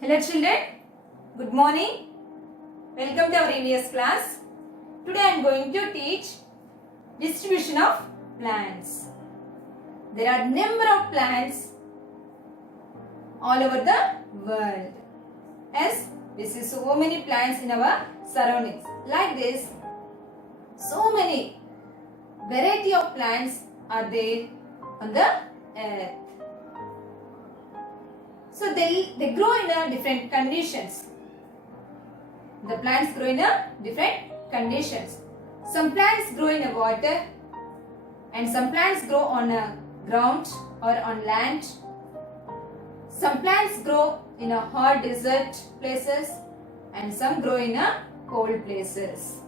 Hello children, good morning. Welcome to our EVS class. Today I am going to teach distribution of plants. There are number of plants all over the world. Yes, we see so many plants in our surroundings. Like this, so many variety of plants are there on the earth. So they grow in different conditions. The plants grow in different conditions. Some plants grow in water and some plants grow on ground or on land. Some plants grow in hot desert places and some grow in cold places.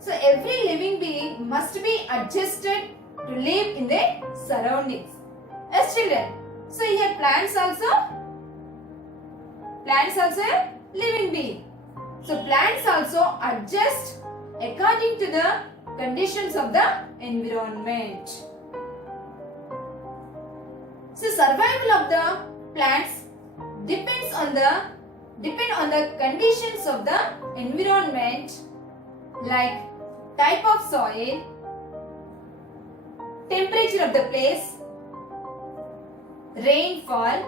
So every living being must be adjusted to live in their surroundings. Yes, children. So here plants also a living being. So plants also adjust according to the conditions of the environment. So survival of the plants depend on the conditions of the environment, like type of soil, temperature of the place, rainfall,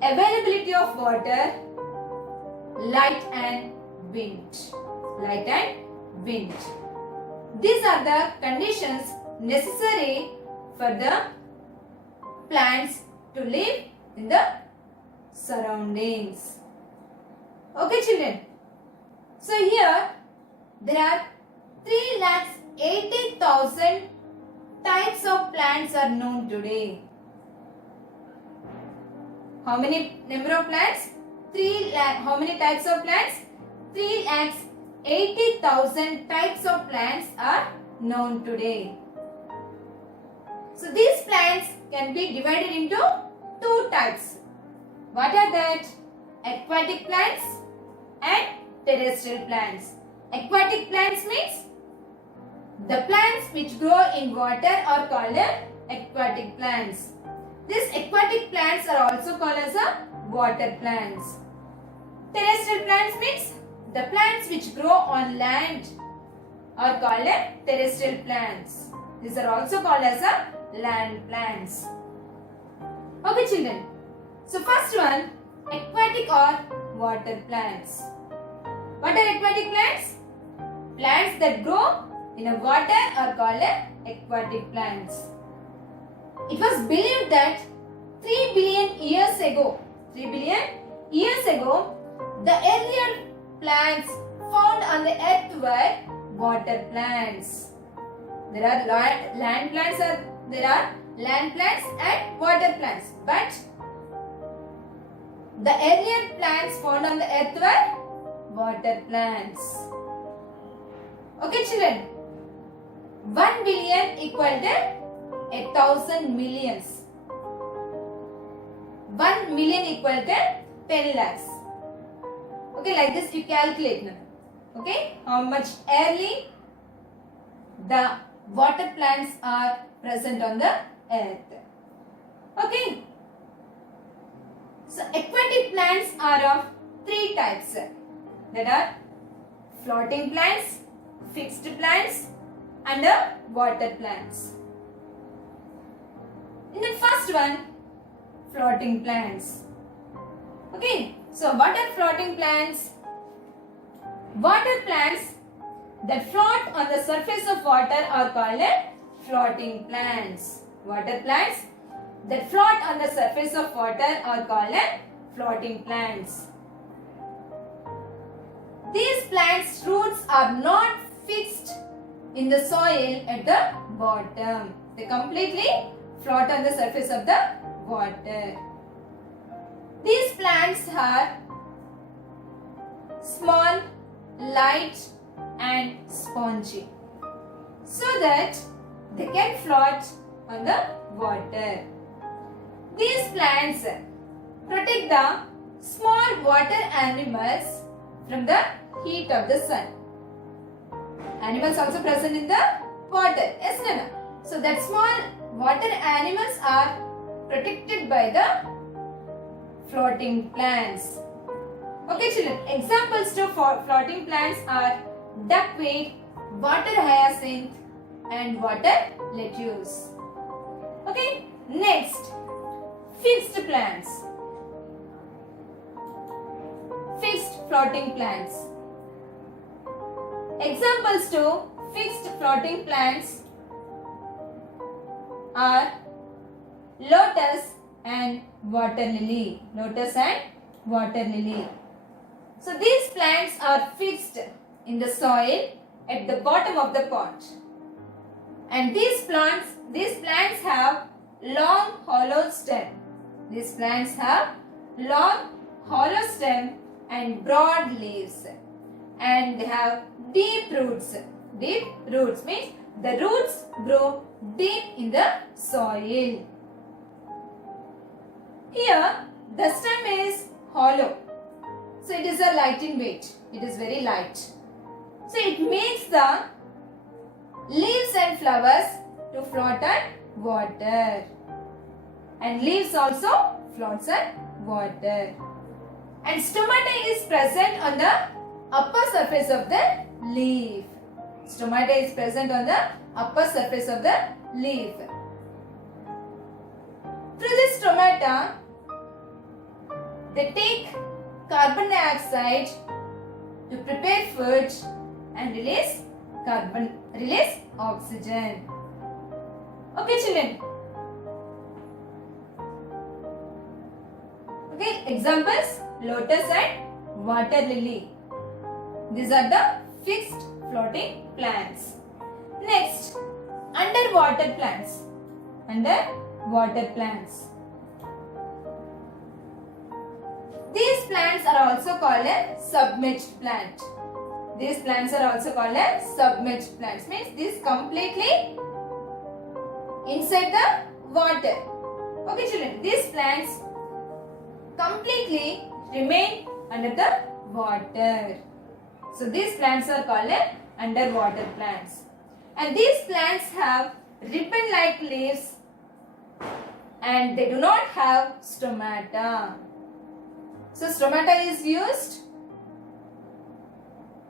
availability of water, light and wind. These are the conditions necessary for the plants to live in the surroundings. Okay children. So here there are 3,80,000 types of plants are known today. How many number of plants? How many types of plants? 3,80,000 types of plants are known today. So these plants can be divided into two types. What are that? Aquatic plants and terrestrial plants. Aquatic plants means the plants which grow in water are called aquatic plants. These aquatic plants are also called as water plants. Terrestrial plants means the plants which grow on land are called terrestrial plants. These are also called as land plants. Okay children. So first one, aquatic or water plants. What are aquatic plants? Plants that grow in water are called aquatic plants. It was believed that 3 billion years ago, the earlier plants found on the earth were water plants. There are land plants and water plants, but the earlier plants found on the earth were water plants. Okay children. 1 billion equal to 1,000 millions. 1 million equal to 10 lakhs. Okay, like this you calculate now. Okay, how much early the water plants are present on the earth. Okay. So aquatic plants are of three types. That are floating plants, fixed plants and water plants. In the first one, floating plants. Okay, so what are floating plants? Water plants that float on the surface of water are called floating plants. Water plants that float on the surface of water are called floating plants. These plants' roots are not fixed in the soil at the bottom. They completely float on the surface of the water. These plants are small, light and spongy, so that they can float on the water. These plants protect the small water animals from the heat of the sun. Animals also present in the water. Yes, Nana? So that small water animals are protected by the floating plants. Okay children, examples to floating plants are duckweed, water hyacinth and water lettuce. Okay, next, fixed plants. Fixed floating plants. Examples to fixed floating plants are lotus and water lily. Lotus and water lily. So these plants are fixed in the soil at the bottom of the pot. And these plants have long hollow stem. These plants have long hollow stem and broad leaves. And they have deep roots. Deep roots means the roots grow deep in the soil. Here the stem is hollow. So it is a light in weight. It is very light. So it makes the leaves and flowers to float on water. And leaves also floats on water. And stomata is present on the upper surface of the leaf. Stomata is present on the upper surface of the leaf. Through this stomata, they take carbon dioxide to prepare food and release oxygen. Okay children. Okay, examples, lotus and water lily. These are the fixed floating plants. Next, underwater plants. Underwater plants. These plants are also called a submerged plant. These plants are also called as submerged plants. Means this completely inside the water. Okay children, these plants completely remain under the water. So these plants are called as underwater plants. And these plants have ribbon-like leaves and they do not have stomata. So stomata is used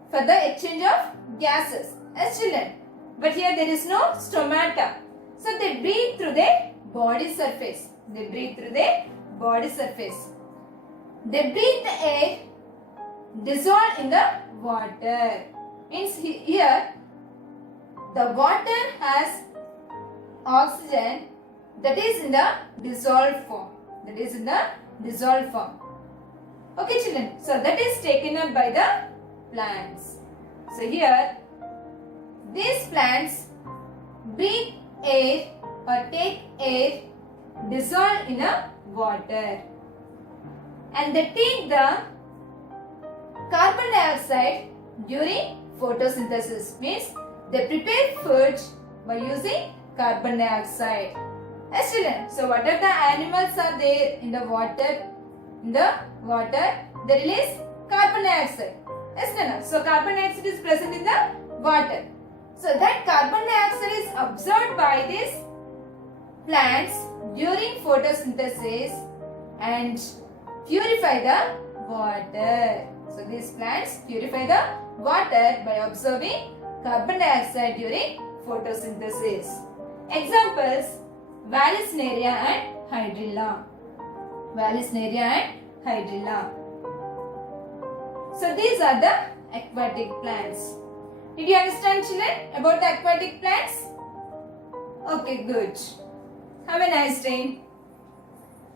for the exchange of gases as children. But here there is no stomata. So they breathe through their body surface. They breathe through their body surface. They breathe the air dissolved in the water. Means here the water has oxygen that is in the dissolved form. That is in the dissolved form. Okay children, so that is taken up by the plants. So here these plants breathe air or take air dissolved in a water and they take the carbon dioxide during photosynthesis. Means they prepare food by using carbon dioxide. Yes children, so what are the animals are there in the water? In the water they release carbon dioxide. Yes no? So carbon dioxide is present in the water. So that carbon dioxide is absorbed by these plants during photosynthesis and purify the water. So these plants purify the water by absorbing carbon dioxide during photosynthesis. Examples, Vallisneria and Hydrilla. Vallisneria and Hydrilla. So these are the aquatic plants. Did you understand children about the aquatic plants? Okay, good. Have a nice day.